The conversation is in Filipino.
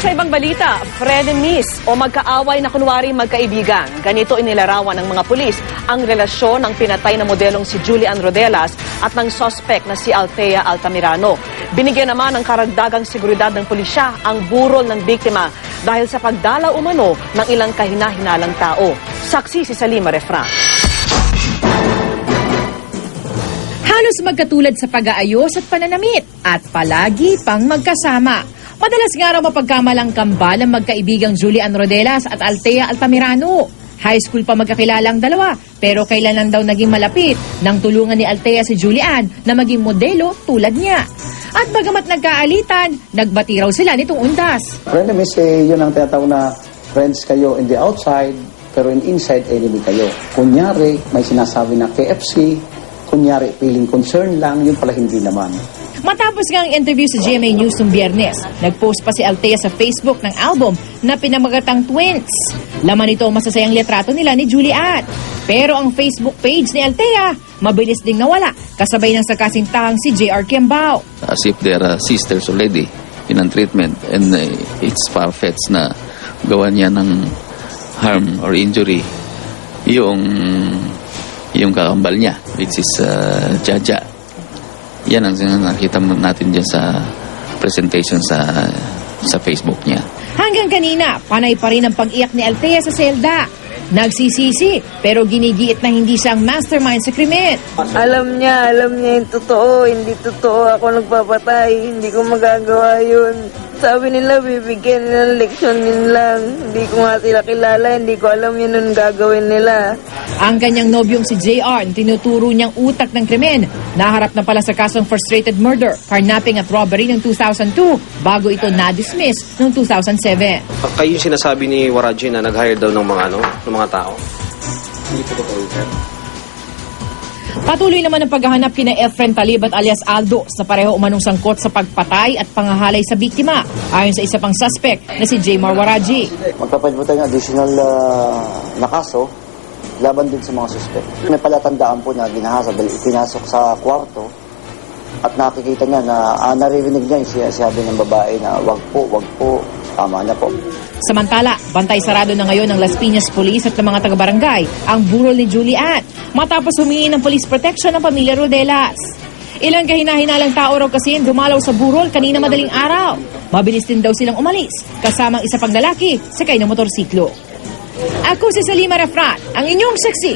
At sa ibang balita, frenemies o magkaaway na kunwari magkaibigan. Ganito inilarawan ng mga pulis ang relasyon ng pinatay na modelong si Julian Rodelas at ng suspect na si Althea Altamirano. Binigyan naman ng karagdagang seguridad ng pulisya ang burol ng biktima dahil sa pagdalaw umano ng ilang kahina-hinalang tao. Saksi si Salima Refran. Halos magkatulad sa pag-aayos at pananamit at palagi pang magkasama. Madalas nga raw mapagkamalang kambal ang magkaibigang Julian Rodelas at Althea Altamirano. High school pa magkakilala ang dalawa, pero kailan lang daw naging malapit nang tulungan ni Althea si Julian na maging modelo tulad niya. At bagamat nagkaalitan, nagbati raw sila nitong undas. Frenemies, yun ang tinatawag na friends kayo in the outside, pero in inside enemy kayo. Kunyari, may sinasabi na KFC, kunyari feeling concern lang, yun pala hindi naman. Matapos nga ang interview sa GMA News noong Biyernes, nagpost pa si Althea sa Facebook ng album na pinamagatang Twins. Laman nito ang masasayang litrato nila ni Julian. Pero ang Facebook page ni Althea, mabilis ding nawala, kasabay ng sakasintahang si J.R. Kiambao. As if they're sisters already in a treatment, and it's far-fetched na gawa niya ng harm or injury yung kakambal niya, which is Jaja. Yan ang nakita natin dyan sa presentation sa Facebook niya. Hanggang kanina, panay pa rin ang pag-iyak ni Althea sa selda. Nagsisisi, pero ginigiit na hindi siyang mastermind sa krimen. Alam niya yung totoo, hindi totoo ako nagpapatay, hindi ko magagawa yun. Sabi nila, bibigyan nila ng leksyon yun lang. Hindi ko nga sila kilala, hindi ko alam yun ang gagawin nila. Ang kanyang nobyong si JR, tinuturo niyang utak ng krimen, naharap na pala sa kasong frustrated murder, carnapping at robbery ng 2002, bago ito na-dismiss noong 2007. Kayo yung sinasabi ni Waraji na nag-hire daw ng mga tao? Hindi po totoo yun, sir. Patuloy naman ang paghahanap kina Efren Talibat alias Aldo sa pareho umanong sangkot sa pagpatay at pangahalay sa biktima, ayon sa isa pang suspect na si Jmar Waraji. Magpapalit po tayo ng additional na kaso laban din sa mga suspect. May palatandaan po na ginahasa dahil ipinasok sa kwarto at nakikita niya na naririnig niya yung sinasabi ng babae na wag po, tama na po. Samantala, bantay sarado na ngayon ng Las Piñas Police at ng mga taga-barangay ang burol ni Julian matapos humingi ng police protection ng pamilya Rodelas. Ilang kahina-hinalang tao raw kasi dumalaw sa burol kanina madaling araw. Mabilis din daw silang umalis, kasamang isa pang lalaki sakay ng motorsiklo. Ako si Salima Refran, ang inyong saksi